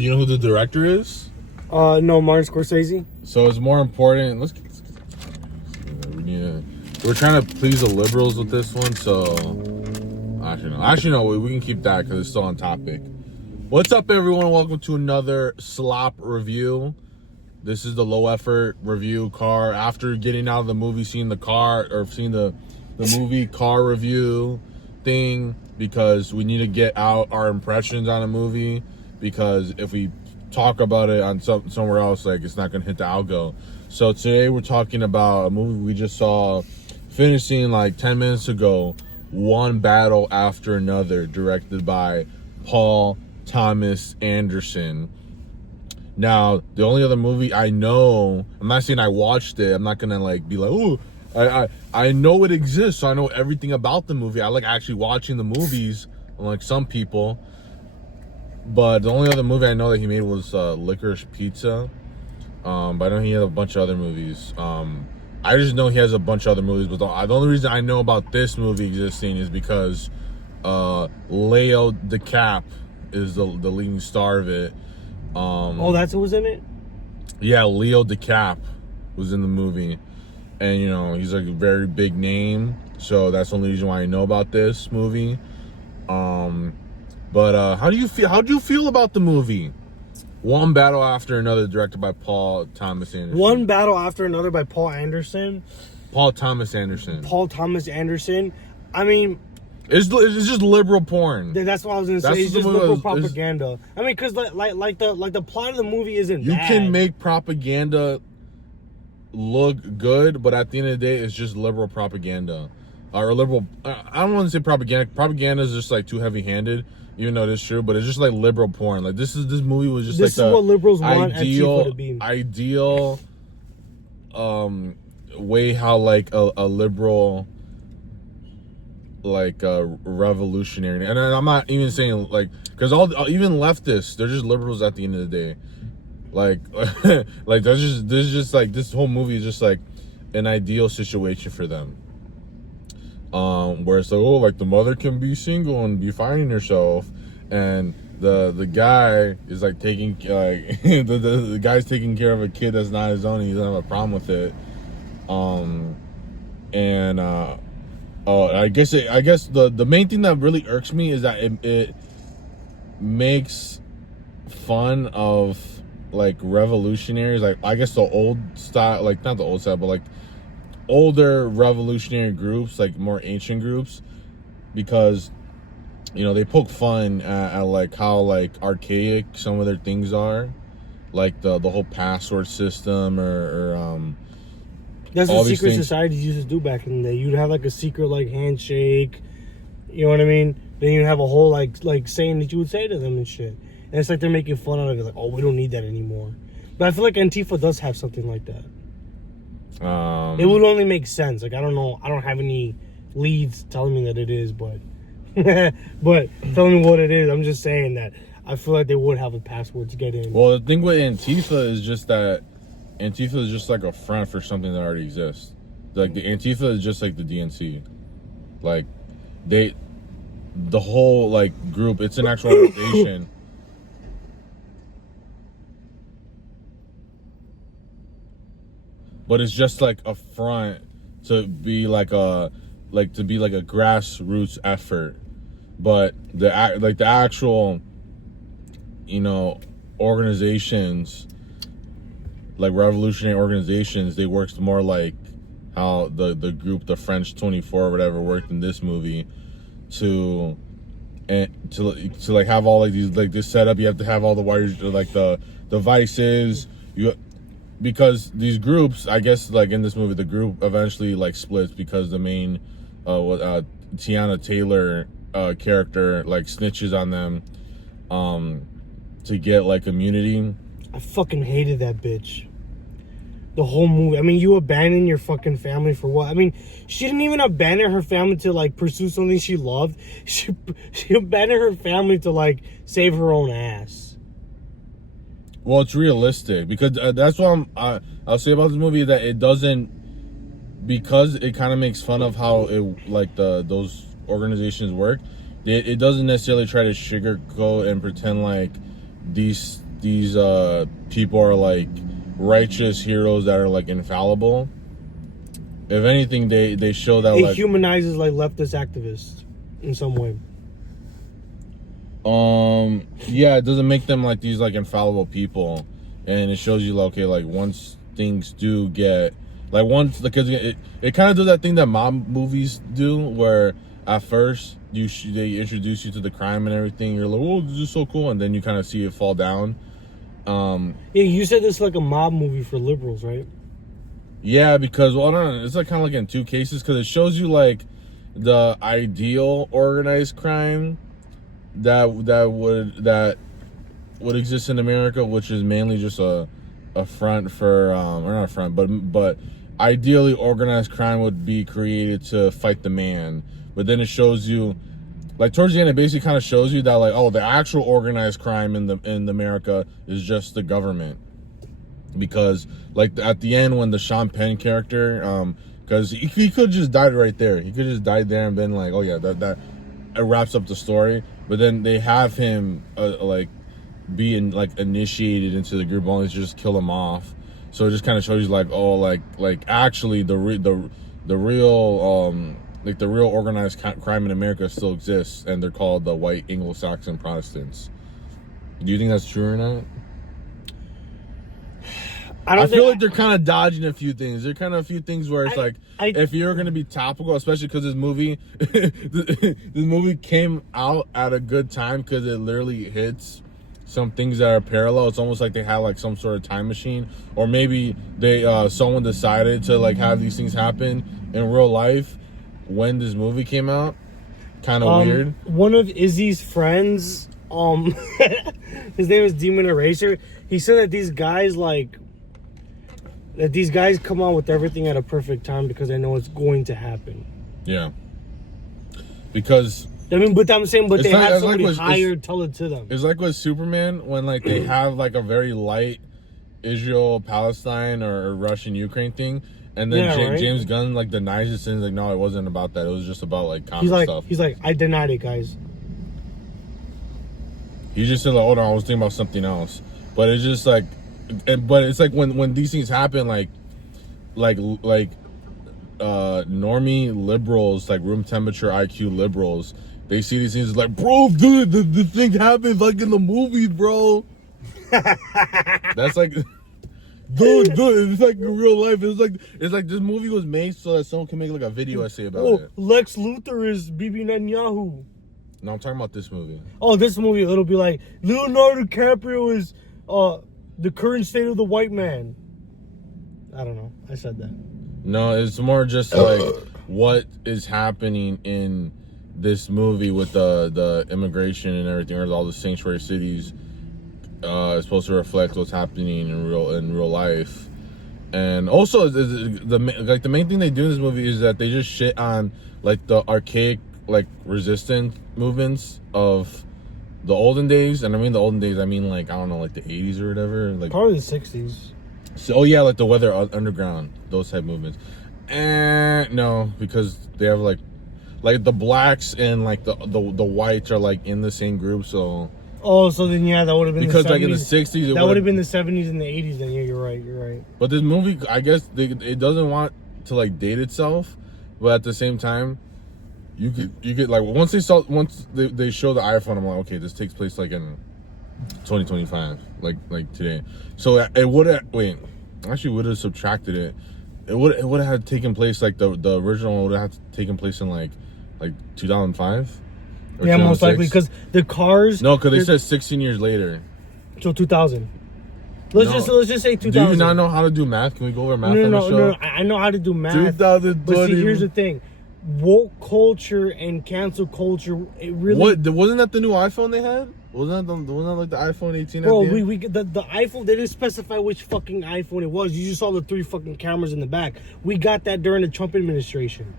you know who the director is? No, Martin Scorsese. So it's more important. We're trying to please the liberals with this one, so actually no. We can keep that because it's still on topic. What's up, everyone? Welcome to another Slop review. This is the low effort review car after getting out of the movie, seeing the movie car review thing, because we need to get out our impressions on a movie, because if we talk about it on somewhere else, like, it's not gonna hit the algo. So today we're talking about a movie we just saw finishing like 10 minutes ago, One Battle After Another, directed by Paul Thomas Anderson. Now, the only other movie I know, I'm not saying I watched it, I'm not gonna like be like, oh, I know it exists, so I know everything about the movie. I like actually watching the movies, unlike some people. But the only other movie I know that he made was Licorice Pizza. But I know he had a bunch of other movies. I just know he has a bunch of other movies. But the only reason I know about this movie existing is because Leo DiCap is the leading star of it. Oh, that's who was in it? Yeah, Leo DiCap was in the movie. And, you know, he's like a very big name. So that's the only reason why I know about this movie. But how do you feel about the movie? One Battle After Another, directed by Paul Thomas Anderson. One Battle After Another by Paul Anderson. Paul Thomas Anderson. Paul Thomas Anderson. I mean, it's just liberal porn. That's what I was gonna say. It's just liberal propaganda. I mean, because like the plot of the movie isn't. You bad. can make propaganda look good, but at the end of the day, it's just liberal propaganda. Or liberal. I don't want to say propaganda. Propaganda is just like too heavy-handed. Even though it's true, but it's just like liberal porn. Like this movie was just this like is what liberals want ideal, Antifa to be. Ideal way how like a liberal, like revolutionary, and I'm not even saying like, because even leftists, they're just liberals at the end of the day. Like like this whole movie is just like an ideal situation for them. Where it's like, oh, like the mother can be single and be finding herself, and the guy is like taking like the guy's taking care of a kid that's not his own, and he doesn't have a problem with it. I guess the main thing that really irks me is that it makes fun of like revolutionaries, like I guess the old style, like not the old style, but like older revolutionary groups, like more ancient groups, because, you know, they poke fun at like how like archaic some of their things are, like the whole password system or that's what secret societies used to do back in the day. You'd have like a secret like handshake, you know what I mean? Then you'd have a whole like saying that you would say to them and shit. And it's like they're making fun of it, like, oh, we don't need that anymore. But I feel like Antifa does have something like that. It would only make sense. Like, I don't know. I don't have any leads telling me that it is, but but telling me what it is. I'm just saying that I feel like they would have a password to get in. Well, the thing with Antifa is just that Antifa is just like a front for something that already exists. Like the Antifa is just like the DNC. Like the whole like group. It's an actual organization. But it's just like a front to be like a grassroots effort. But the actual, you know, organizations, like revolutionary organizations, they work more like how the group, the French 24 or whatever, worked in this movie, to like have all like these, like this setup. You have to have all the wires, like the devices. Because these groups, I guess, like in this movie, the group eventually like splits because the main Tiana Taylor character like snitches on them to get like immunity. I fucking hated that bitch. The whole movie. I mean, you abandon your fucking family for what? I mean, she didn't even abandon her family to like pursue something she loved. She abandoned her family to like save her own ass. Well, it's realistic, because that's what I'll say about this movie, that it doesn't, because it kind of makes fun of how it like those organizations work. It doesn't necessarily try to sugarcoat and pretend like these these people are like righteous heroes that are like infallible. If anything, they show that it humanizes like leftist activists in some way. Yeah, it doesn't make them like these like infallible people, and it shows you like, okay, like once things do get like once because it kind of does that thing that mob movies do where at first they introduce you to the crime and everything, you're like, oh, this is so cool, and then you kind of see it fall down. Yeah, you said this is like a mob movie for liberals, right? Yeah, because well, I don't know, it's like kind of like in two cases because it shows you like the ideal organized crime that would exist in America, which is mainly just a front for or not a front, but ideally organized crime would be created to fight the man. But then it shows you, like towards the end, it basically kind of shows you that like, oh, the actual organized crime in America is just the government. Because like at the end when the Sean Penn character, because he could just died right there. He could just died there and been like, oh yeah, that it wraps up the story. But then they have him like being like initiated into the group only to just kill him off. So it just kind of shows you like, oh, like actually the real like the real organized crime in America still exists, and they're called the white Anglo-Saxon Protestants. Do you think that's true or not? I feel like they're kind of dodging a few things. There are kind of a few things where it's if you're going to be topical, especially because this movie, this movie came out at a good time because it literally hits some things that are parallel. It's almost like they had like some sort of time machine, or maybe they someone decided to like have these things happen in real life when this movie came out. Kind of weird. One of Izzy's friends, his name is Demon Eraser. He said that these guys come on with everything at a perfect time because they know it's going to happen. Yeah. Because I mean, but I'm saying, they have somebody hired tell it to them. It's like with Superman when like they have like a very light Israel Palestine or Russian Ukraine thing, and then James Gunn like denies it and is like, no, it wasn't about that. It was just about like comic stuff. He's like, I denied it, guys. He just said like, hold on, I was thinking about something else. But it's just like, but it's like when these things happen, like normie liberals, like room temperature IQ liberals, they see these things like, bro, dude, the thing happened like in the movies, bro. That's like, dude, it's like in real life. It's like this movie was made so that someone can make like a video essay about it. Lex Luthor is Bibi Netanyahu. No, I'm talking about this movie. Oh, this movie, it'll be like Leonardo DiCaprio is the current state of the white man. I don't know. I said that. No, it's more just like what is happening in this movie with the immigration and everything, or all the sanctuary cities. Is supposed to reflect what's happening in real life, and also the main thing they do in this movie is that they just shit on like the archaic like resistance movements of the olden days. And I mean the olden days, I mean like, I don't know, like the 80s or whatever, like probably the 60s. So yeah, like the Weather Underground, those type movements. And no, because they have like the blacks and like the whites are like in the same group. So so then yeah, that would have been because the 70s. Like in the 60s, that would have been the 70s and the 80s. Then yeah, you're right. But this movie, I guess it doesn't want to like date itself, but at the same time, you could like once they show the iPhone, I'm like, okay, this takes place like in 2025, like today. So it would have would have subtracted it. It would have had taken place like the original would have taken place in like 2005. Yeah, most likely because the cars. No, because they said 16 years later. So 2000. Let's just say 2000. Do you not know how to do math? Can we go over math on the show? No. I know how to do math. 2020. But see, here's the thing: woke culture and cancel culture. It really wasn't that the new iPhone they had? Wasn't that like the iPhone 18? Bro, the iPhone. They didn't specify which fucking iPhone it was. You just saw the 3 fucking cameras in the back. We got that during the Trump administration.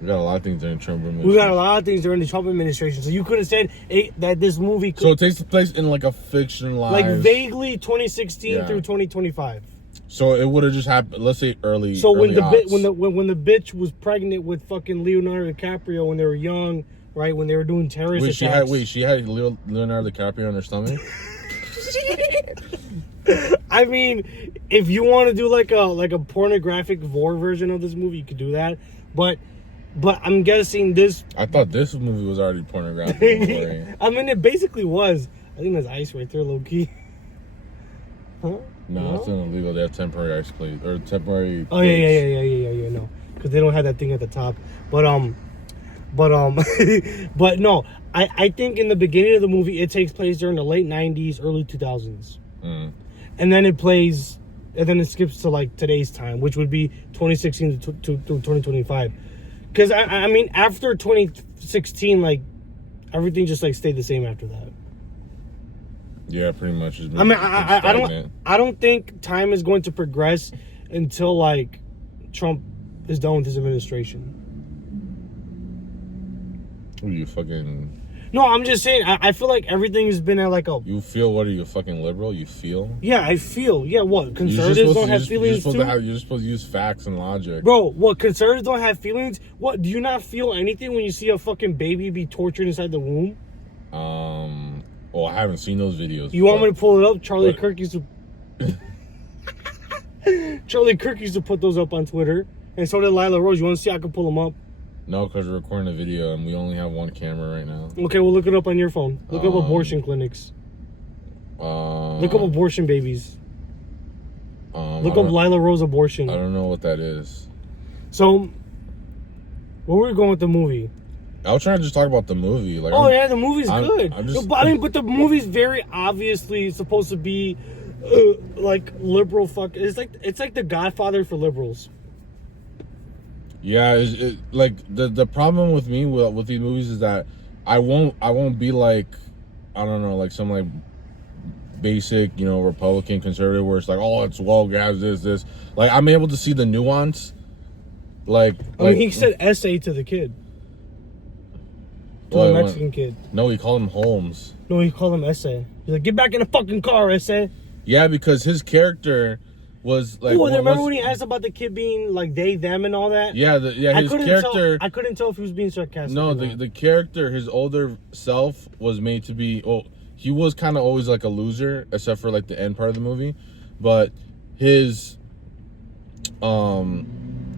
We got a lot of things during the Trump administration. So you could have said that this movie So it takes place in like a fictionalized, like vaguely 2016 through 2025. So it would have just happened, let's say early. So when the bitch was pregnant with fucking Leonardo DiCaprio when they were young, right? When they were doing terrorist attacks. She had Leonardo DiCaprio in her stomach? I mean, if you want to do like a pornographic vor version of this movie, you could do that. But I'm guessing this. I thought this movie was already pornographic. I mean, it basically was. I think there's ice right there, low key. Huh? No, it's not illegal. They have temporary ice plate or temporary. Oh yeah. No, because they don't have that thing at the top. But but no. I think in the beginning of the movie, it takes place during the late 90s, early 2000s. And then it plays, and then it skips to like today's time, which would be 2016 to 2025. Because I mean, after 2016, like everything just like stayed the same after that. Yeah, pretty much. I mean, I don't think time is going to progress until like Trump is done with his administration. What are you fucking? No, I'm just saying. I feel like everything has been at like a. You feel what? Are you a fucking liberal? You feel? Yeah, I feel. Yeah, what? Conservatives don't have feelings too? You're just supposed to use facts and logic. Bro, what? Conservatives don't have feelings? What? Do you not feel anything when you see a fucking baby be tortured inside the womb? Well, I haven't seen those videos. You want me to pull it up? Charlie Kirk used to put those up on Twitter, and so did Lila Rose. You want to see? I can pull them up. No, because we're recording a video and we only have one camera right now. Okay, well, look it up on your phone. Look up abortion clinics. Look up abortion babies. Look up Lila Rose abortion. I don't know what that is. So, where were we going with the movie? I was trying to just talk about the movie. Like, yeah, the movie's good. But the movie's very obviously supposed to be like liberal. It's like the Godfather for liberals. Yeah, like the problem with me with these movies is that I won't be like, I don't know, like some like basic, Republican conservative where it's like, oh, it's woke, has this. Like, I'm able to see the nuance. I mean, he said essay to the kid. To the Mexican kid. No, he called him Holmes. No, he called him essay. He's like, get back in the fucking car, essay. Yeah, because his character was like. Oh, remember when he asked about the kid being like they, them, and all that? Yeah, his character. I couldn't tell if he was being sarcastic. No, the character, his older self, was made to be. Oh, he was kind of always like a loser, except for like the end part of the movie. But his, how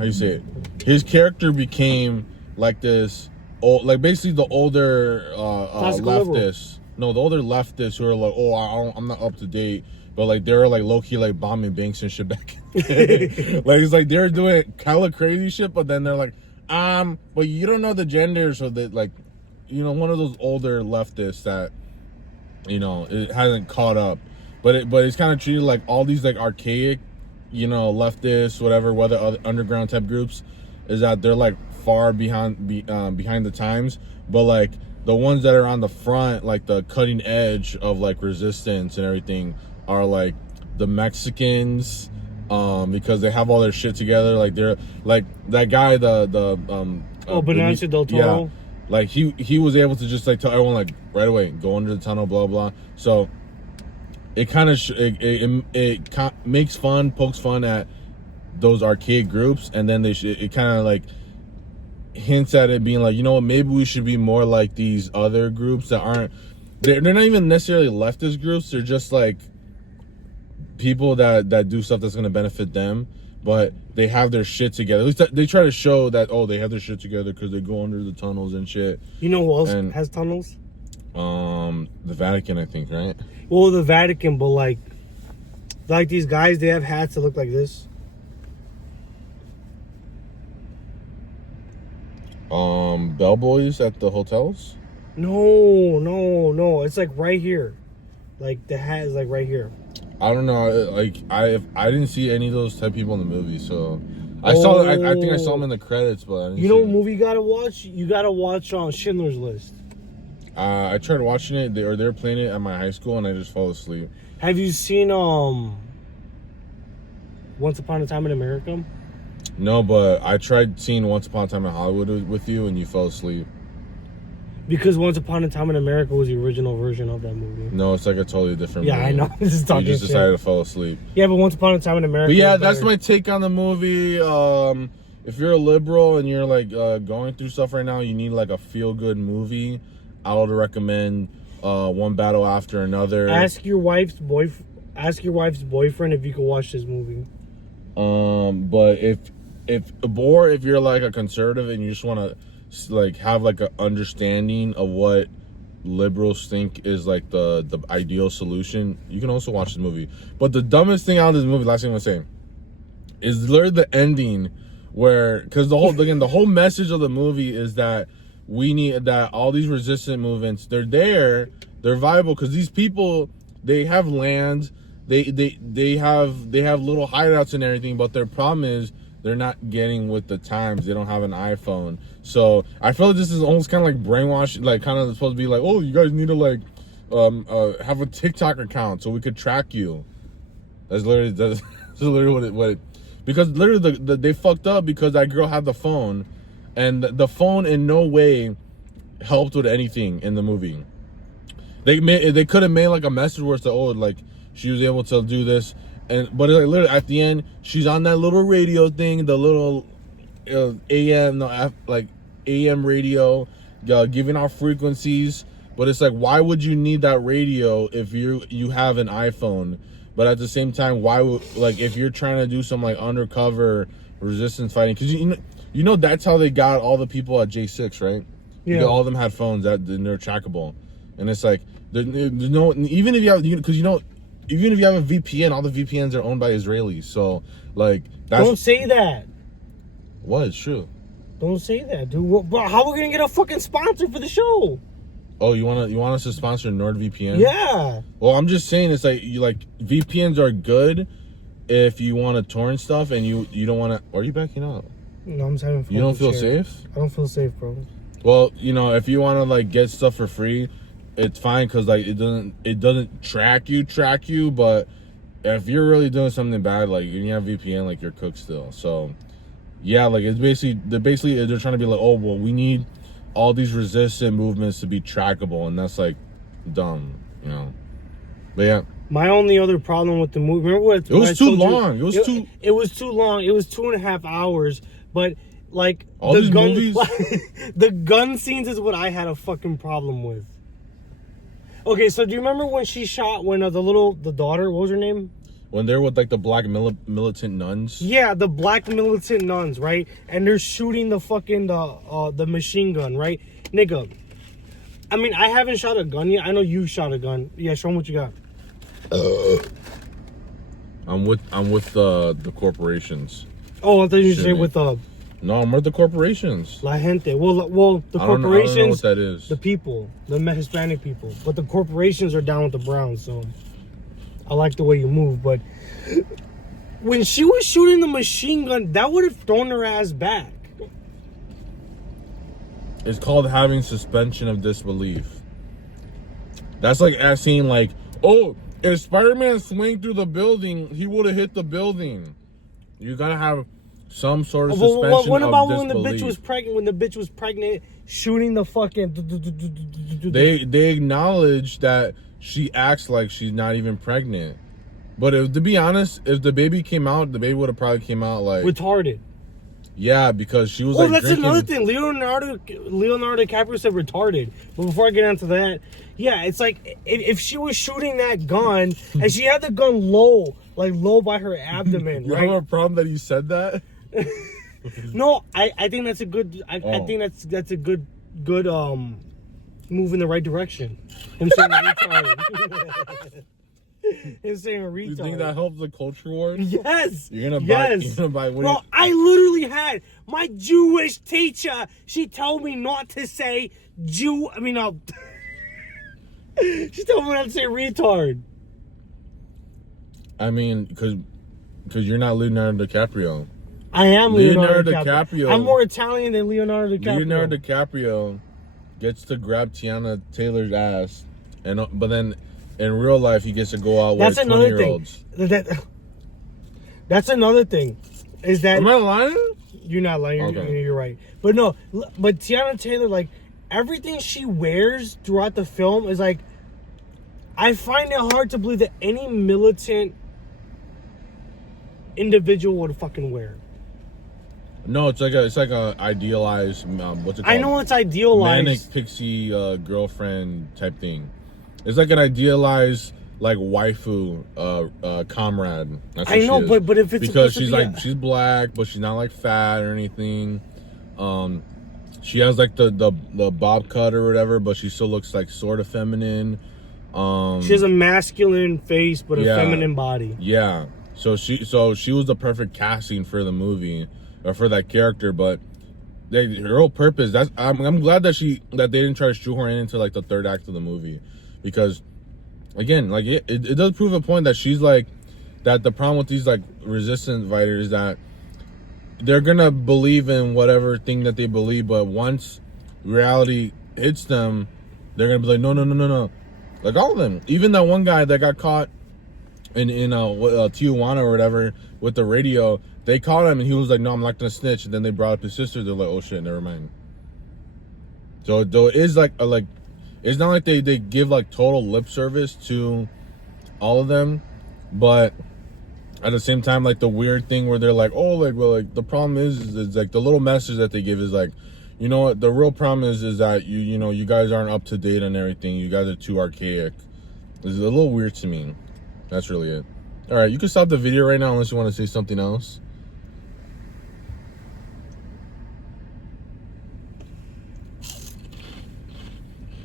you say it? His character became like this. Like basically the older leftists. Liberal. No, the older leftists who are like, oh, I'm not up to date. But like they were like low key like bombing banks and shit back in the day. Like it's like they were doing hella crazy shit, but then they're like, but you don't know the gender, so that like, one of those older leftists that, it hasn't caught up. But it's kind of treated like all these like archaic, leftists, whatever, other underground type groups, is that they're like far behind the times, but like the ones that are on the front, like the cutting edge of like resistance and everything, are like the Mexicans, because they have all their shit together. Like they're like that guy, Benicio del Toro. Yeah, like he was able to just like tell everyone like right away, go under the tunnel, blah blah. So it kind of it makes fun, pokes fun at those archaic groups, and then it kind of like hints at it being like, maybe we should be more like these other groups that aren't. They're not even necessarily leftist groups. They're just like people that do stuff that's going to benefit them, but they have their shit together. At least they try to show that, they have their shit together because they go under the tunnels and shit. You know who else has tunnels? The Vatican, I think, right? Well, the Vatican, but like these guys, they have hats that look like this. Bellboys at the hotels? No. It's like right here. Like the hat is like right here. I don't know. Like I didn't see any of those type of people in the movie, so I saw. I think I saw them in the credits, but I didn't what movie you gotta watch? You gotta watch Schindler's List. I tried watching it. They were playing it at my high school, and I just fell asleep. Have you seen Once Upon a Time in America? No, but I tried seeing Once Upon a Time in Hollywood with you, and you fell asleep. Because Once Upon a Time in America was the original version of that movie. No, it's like a totally different movie. Yeah, I know. This is talking You just shit. decided to fall asleep. Yeah, but Once Upon a Time in America. But yeah, that's my take on the movie. If you're a liberal and you're like going through stuff right now, you need like a feel-good movie. I would recommend One Battle After Another. Ask your wife's Ask your wife's boyfriend if you can watch this movie. But if you're like a conservative and you just want to like have like an understanding of what liberals think is like the ideal solution, you can also watch this movie. But the dumbest thing out of this movie, last thing I'm gonna say, is literally the ending, where because the whole message of the movie is that we need that all these resistant movements, they're viable because these people, they have land, they have little hideouts and everything, but their problem is they're not getting with the times. They don't have an iPhone. So I feel like this is almost kind of like brainwash, like kind of supposed to be like, oh, you guys need to like have a TikTok account so we could track you. That's literally what it because literally they fucked up because that girl had the phone, and the phone in no way helped with anything in the movie. They could have made like a message where it's like, oh, like she was able to do this, but it's like literally at the end she's on that little radio thing, the little AM radio, giving out frequencies. But it's like, why would you need that radio if you have an iPhone? But at the same time, why would, like, if you're trying to do some like undercover resistance fighting, because you know that's how they got all the people at J6, right? Yeah. All of them had phones that they're trackable, and it's like there's no, even if you have, because even if you have a VPN, all the VPNs are owned by Israelis. So like, don't say that. What? It's true. Don't say that, dude. Bro, how are we gonna get a fucking sponsor for the show? Oh, you want us to sponsor NordVPN? Yeah. Well, I'm just saying, it's like VPNs are good if you want to torrent stuff and you don't want to. Are you backing out? No, I'm just having fun. You don't feel safe? I don't feel safe, bro. Well, if you want to like get stuff for free, it's fine because like it doesn't track you. But if you're really doing something bad, like you have VPN, like you're cooked still. So yeah, like it's basically they're trying to be like, oh well, we need all these resistant movements to be trackable, and that's like dumb, But yeah. My only other problem with the movie, remember what it was too long. It was too long. It was 2.5 hours, but like all these movies, the gun scenes is what I had a fucking problem with. Okay, so do you remember when she shot the daughter? What was her name? When they're with like the black militant nuns. Yeah, the black militant nuns, right? And they're shooting the fucking the machine gun, right, nigga? I mean, I haven't shot a gun yet. I know you shot a gun. Yeah, show them what you got. I'm with the corporations. Oh, I thought you said with No, I'm with the corporations. La gente. Well, the corporations. I don't know what that is. The people, the Hispanic people, but the corporations are down with the Browns. So I like the way you move, but when she was shooting the machine gun, that would have thrown her ass back. It's called having suspension of disbelief. That's like asking, like, oh, if Spider-Man swung through the building, he would have hit the building. You gotta have some sort of suspension of disbelief. What about when the bitch was pregnant? When the bitch was pregnant, shooting the fucking. They acknowledge that she acts like she's not even pregnant. But to be honest, if the baby came out, the baby would have probably came out like retarded. Yeah, because she was like. Oh, that's drinking. Another thing. Leonardo DiCaprio said retarded. But before I get into that, yeah, it's like if she was shooting that gun and she had the gun low by her abdomen. You right? have a problem that you said that? No, I think that's a good. I think that's a good move in the right direction. I'm saying retarded. Him saying retarded. You think that helps the culture war? Yes. You're gonna buy. Bro, I literally had my Jewish teacher. She told me not to say Jew. I mean, she told me not to say retard. I mean, because you're not Leonardo DiCaprio. I am Leonardo DiCaprio. I'm more Italian than Leonardo DiCaprio. Leonardo DiCaprio gets to grab Tiana Taylor's ass, but then in real life he gets to go out with 20-year-olds. That's another thing. Is that? Am I lying? You're not lying. Okay. You're right. But no. But Tiana Taylor, like everything she wears throughout the film is like. I find it hard to believe that any militant individual would fucking wear. No, it's like a idealized what's it called? I know it's idealized. Manic pixie girlfriend type thing. It's like an idealized like waifu comrade. That's I what know, she is. but if it's because supposed she's to be like she's black, but she's not like fat or anything. She has like the bob cut or whatever, but she still looks like sort of feminine. She has a masculine face but a feminine body. Yeah. So she was the perfect casting for the movie or for that character, but her whole purpose. I'm glad that they didn't try to shoehorn into like the third act of the movie, because again, like it does prove a point that she's like that. The problem with these like resistance fighters is that they're gonna believe in whatever thing that they believe, but once reality hits them, they're gonna be like, no. Like all of them, even that one guy that got caught in Tijuana or whatever with the radio, they caught him and he was like, no, I'm not gonna snitch. And then they brought up his sister. They're like, oh shit, never mind. So though it is like it's not like they give like total lip service to all of them, but at the same time, like the weird thing where they're like, oh, like, well, like the problem is like the little message that they give is like, you know what, the real problem is that you know you guys aren't up to date on everything. You guys are too archaic. It's a little weird to me. That's really it. All right, you can stop the video right now unless you want to say something else.